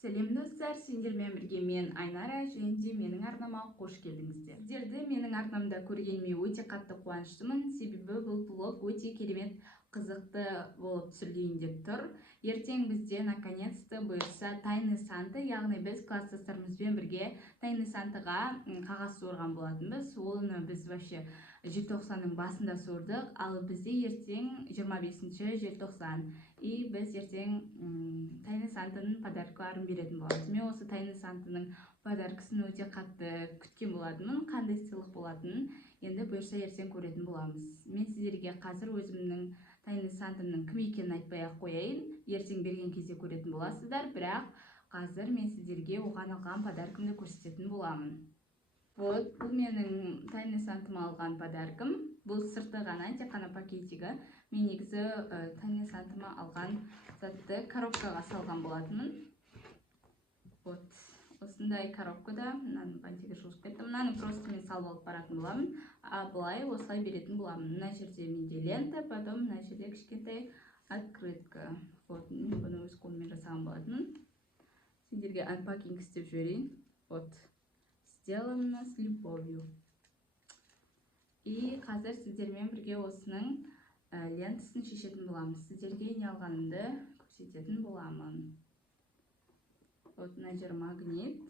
Сәлем достар, сендермен бірге мен Айнара және де менің арнама қош келдіңіздер. Сіздерді менің арнамда көргеніме өте қатты қуаныштымын, себебі бұл блог өте керемет қызықты болып түсірілейін деп тұр. Ертең бізде наконец-то бұйырса Тайны Санта, яғни біз класстастарымызбен бірге Тайны Сантаға қағаз суырған болатынбыз. Оны біз вообще желтоқсанның басында суырдық, ал бізде ертең 25 желтоқсан. И біз ертең Тайны Сантаның подаркаларын беретін боламыз. Мен осы Тайны Сантаның подаркасын өте қатты күткен болатынмын, қандай сыйлық болатынын енді бұйырса ертең көретін боламыз. Мен сіздерге қазір өзімнің Тайны Сантаның кім екенін айтпай-ақ қояйын. Ертең берген кезде көретін боласыздар, бірақ қазір мен сіздерге оған алған подаркымды көрсететін боламын. Вот, бұл менің Тайны Сантама алған подаркым. Бұл сырты ғана, тек қана пакетигі. Мен негізі Тайны Сантама алған затты коробкаға салған болатынмын. Вот, осындай коробкада, мынаны бантигі жылып кетті. Мынаны просто мен салып алып баратын боламын, а былай осылай беретін боламын. Мына жерде менде лента, потом мына жерде кішкентай открытка. Вот, мен бұны өз қолыммен жасаған болатынмын. Сендерге анпакинг істеп жіберейін. Вот. Сделано с любовью. И қазір сіздермен бірге осының лентасын шешетін боламыз. Сіздерге не алғанымды көрсететін боламын. Вот, мына жер магнит.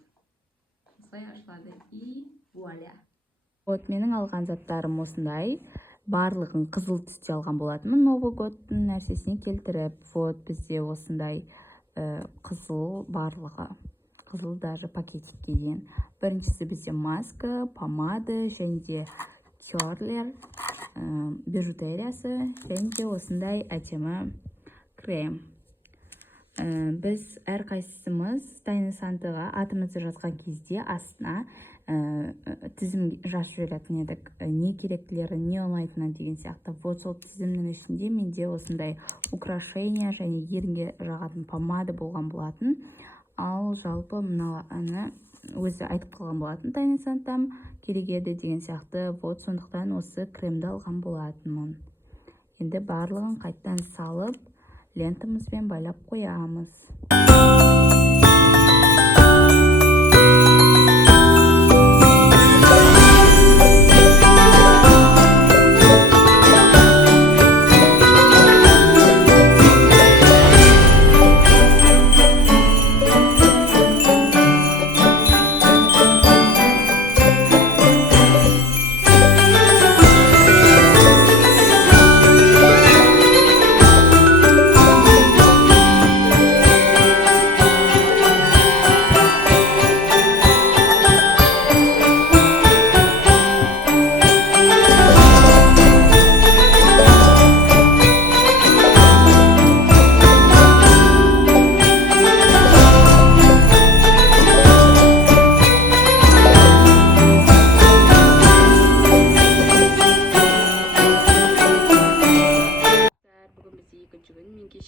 Осылай ашылады. И вуаля. Вот, менің алған заттарым осындай. Барлығын қызыл түсте алған болатынмын. Новый годтың нәрсесіне келтіріп. Вот, бізде осындай қызыл барлығы. Қызыл даже пакетикке дейін. Біріншісі бізде маска, помада, және де керлер, бижутериясы, және де осындай әдемі крем. Біз әрқайсымыз Тайны Сантаға атымызды жазған кезде астына тізім жазып жіберетін едік. Не керектілері, не ұнайтыны деген сияқты. Вот сол тізімнің ішінде менде осындай украшения және ерінге жағатын помада болған болатын. Ал жалпы мынаны өзі айтып қалған болатын, Тайны Сантам керек еді деген сияқты. Вот сондықтан осы кремді алған болатынмын. Енді барлығын қайттан салып, лентамызбен байлап қоямыз.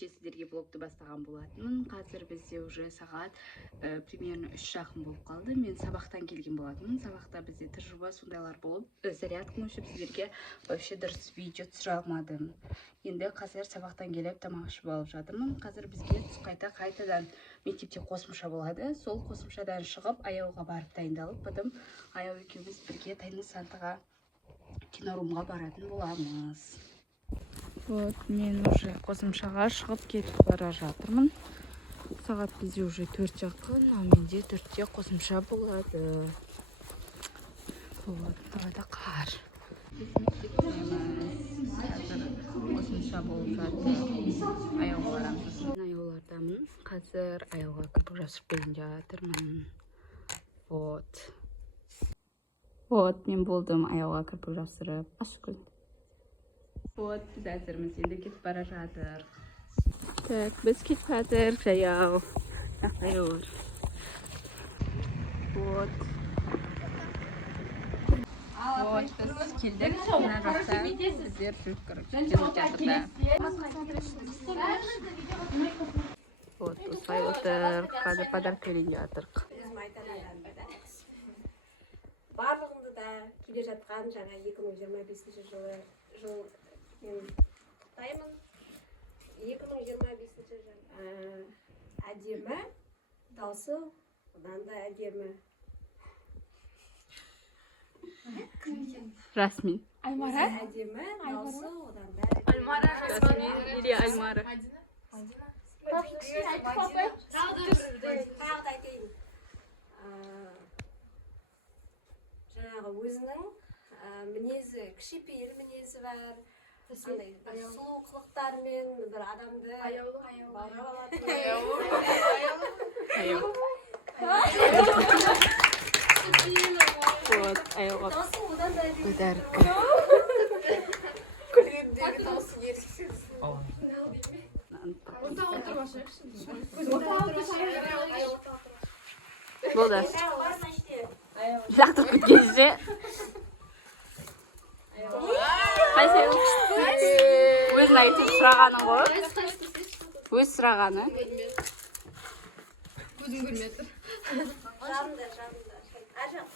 Сіздерге блогты бастаған болатынмын. Қазір бізде уже сағат примерно 3 жақын болып қалды. Мен сабақтан келген болатынмын. Сабақта бізде тәжірибе сондайлар болып, зарядка өшіп сіздерге вообще дұрыс видео түсіре алмадым. Енді қазір сабақтан келіп тамақ ішіп алып жатырмын. Қазір бізге түс қайтадан мектепте қосымша болады. Сол қосымшадан шығып, аяуға барып дайындалып, потом аяу екеуміз бірге Тайны Сантаға кинорумға баратын боламыз. Вот, мен уже қосымшаға шығып кетіп бара жатырмын. Сағат бізде уже 4 жақын, а менде 4-те қосымша болады. Вот, burada қар. Қазір қосымша болып жатыр. Аяуға барамыз. Аяулардамын. Қазір аяуға кірпік жасырып келген жатырмын. Вот. Вот, мен болдым аяуға кірпік жасырып. Ашық көз. Вот, біз әзірміз, енді кетіп бара жатыр. Так, біз кетіп жатыр, жаяу. Аяулар. Вот. Вот, біз келдік. Мына жақта біздер жүріп келіп жатырда. Вот, осылай отыр. Қазір подарка берген жатырық. Барлығында да келе жатқан жаңа 2025 жылы мен құттықтаймын. 2025 жыл әдемі, дауысы одан да әдемі. Расмин. Аймара? Әдемі, дауысы одан да Расмин или Аймара? тағы да айтайын. Жаңағы өзінің мінезі, кішіпейіл мінезі бар. Андай сұлу қылықтармен бір адамды баурап алатын. Вот, аяуға. Дауысы одан да әдемі. Күлгендегі дауысы ерекше. Болды. Барына іште. Лақтырып кеткенше. Қайсы? Өзің айтып сұрағаның ғой. Өз сұрағаны. Көзім көрмеді. Жанында. Ажақ.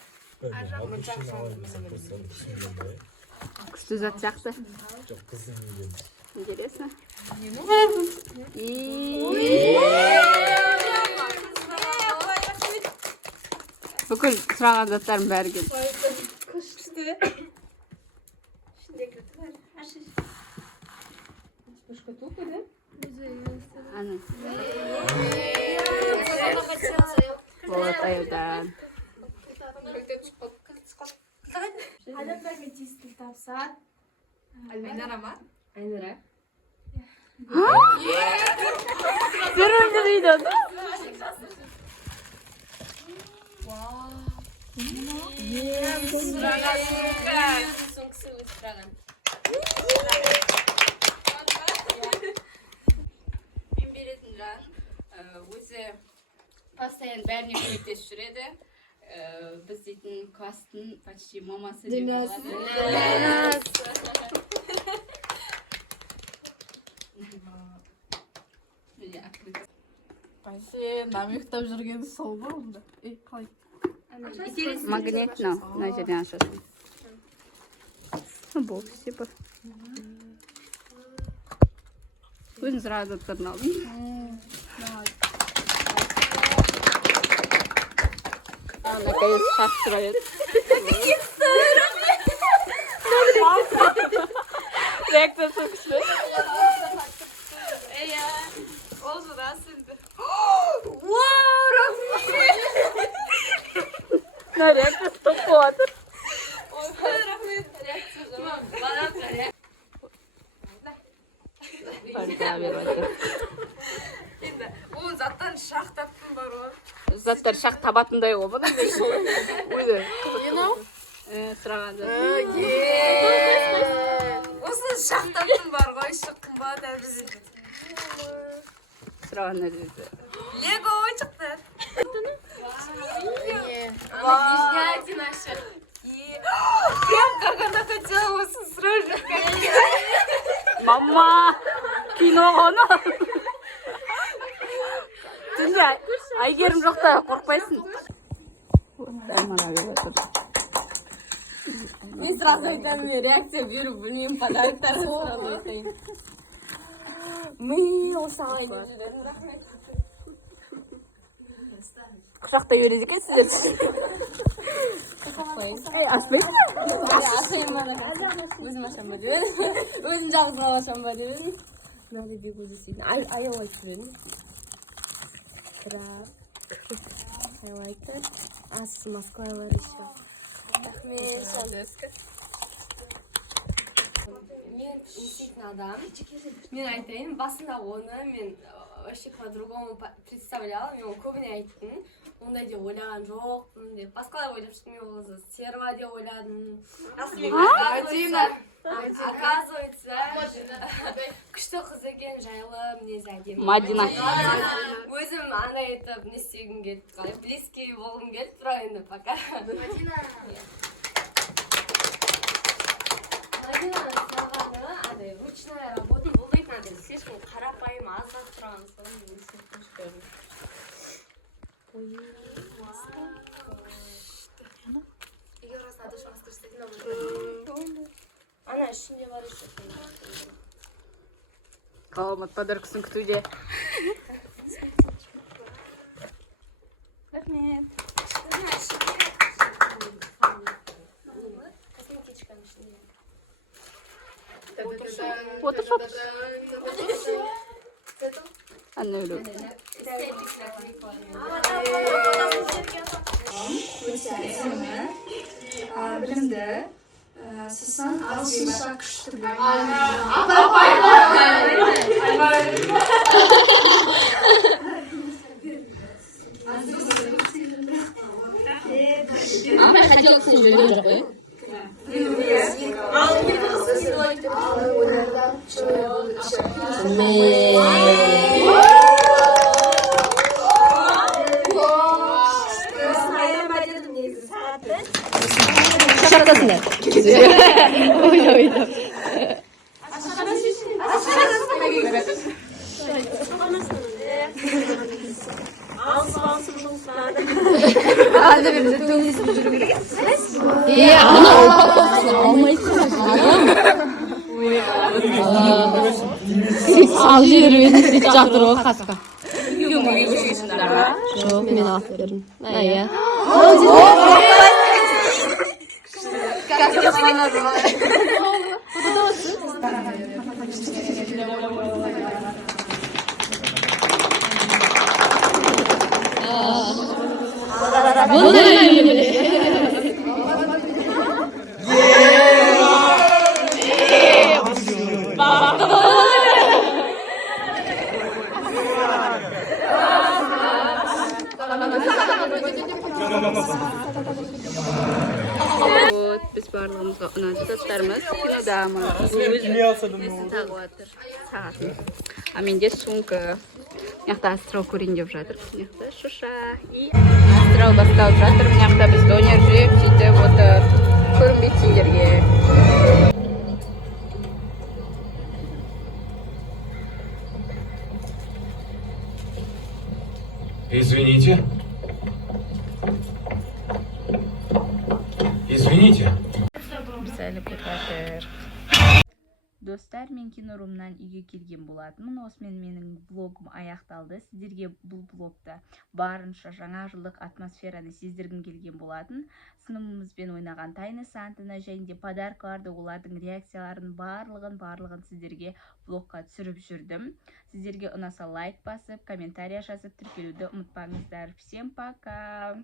Күшті зат жақсы. Жоқ, қыздың үйден. Интересно. Бүкіл сұраған заттарым бәрі келді. Аны. Вот, аяудан. Адамдармен тез тіл табысады. Айнара ма? Айнара. Сұрымды дейді. Мен беретін жан өзі постоянно бәріне көмектесіп жүреді. Біз дейтін класстың почти мамасы деп болады. Сен намектап жүргені сол ғой онда. Қалай? Магнитно, мына жерден ашасың. Бол, спасибо. Өзің сұраған заттарын алдым. Наконец шах сұрайды. Реакциясы күшті. Олжы да сенді. Мына реакциясы топ болатыр. Енді, ол заттан шақ таптың бар ғой. Заттар шақ табатындай ғой бұның. Өзі. Сұраған зат. Осы шақ таптың бар ғой, шыққымбат әбізі. Сұраған нәрсесі. Лего ойыншықтар. Прям как она хотела осы сразу. Мама, кино ғана. Түнде Айгерім жоқта қорқпайсың. Мен сразу айтамын, реакция беру білмеймін, подароктар сразу айтайын. Ми осылай деп жүреді. Рахмет. Құшақта өреді екенсіздер. Аспайсың ба? Ашайын ба? Өзім ашам ба деп едім. Өзім жалғыз алашам ба деп едім. Мынады бек өзі істейтін. Аяу айтып едім. Бірақ. Аяу айтып. Асы Москвалар еще. Рахмет. Мен істейтін адам. Мен айтайын, басында оны мен вообще по-другому представляла. Мен оны көбіне айттым. Ондай деп ойлаған жоқпын деп. Басқалай ойлап шықтым, мен ол қызды серва деп ойладым. Оказывается, күшті қыз екен, жайлы, мінезі әдемі. Мадина. Өзім андай етіп не істегім келді, қалай близкий болғым келді, бірақ енді пока. Мадинаның сұрағаны андай ручная работа болмайтын, андай слишком қарапайым аздап тұрған соң мен істейтін шығармын. Егер расында душ ауыстырсайын, ана ішінде бар еще. Қаламат подаркасын күтуде. Рахмет. Косметичканың ішінде. Фотошоп. Анна өлі. Білімді. Сосын ағылшынша күшті Ama хотел к нему такой. Шартасында. Ойда, ойда. Алжир өзін сөйтіп жатыр ғой хатқа. Жоқ, мен алып бердім. Иә. Biz барлығымызға ұнады достарымыз кинодамыз өзін тағып жатыр сағатын. А менде сумка. Мыняқта астрал көрейін деп жатыр. Мыняқта шуша и астрал басталып жатыр. Мыняқта біз донер жеп сөйтіп отыр. Көрінбейді сендерге. Извините. Извините. Достар, мен кинорумнан үйге келген болатынмын. Осымен менің блогым аяқталды. Сіздерге бұл блогта барынша жаңа жылдық атмосфераны сездіргім келген болатын. Сыныбымызбен ойнаған Тайны Сантана және де подаркаларды, олардың реакцияларын барлығын сіздерге блогқа түсіріп жүрдім. Сіздерге ұнаса лайк басып, комментария жазып тіркелуді ұмытпаңыздар. Всем пока!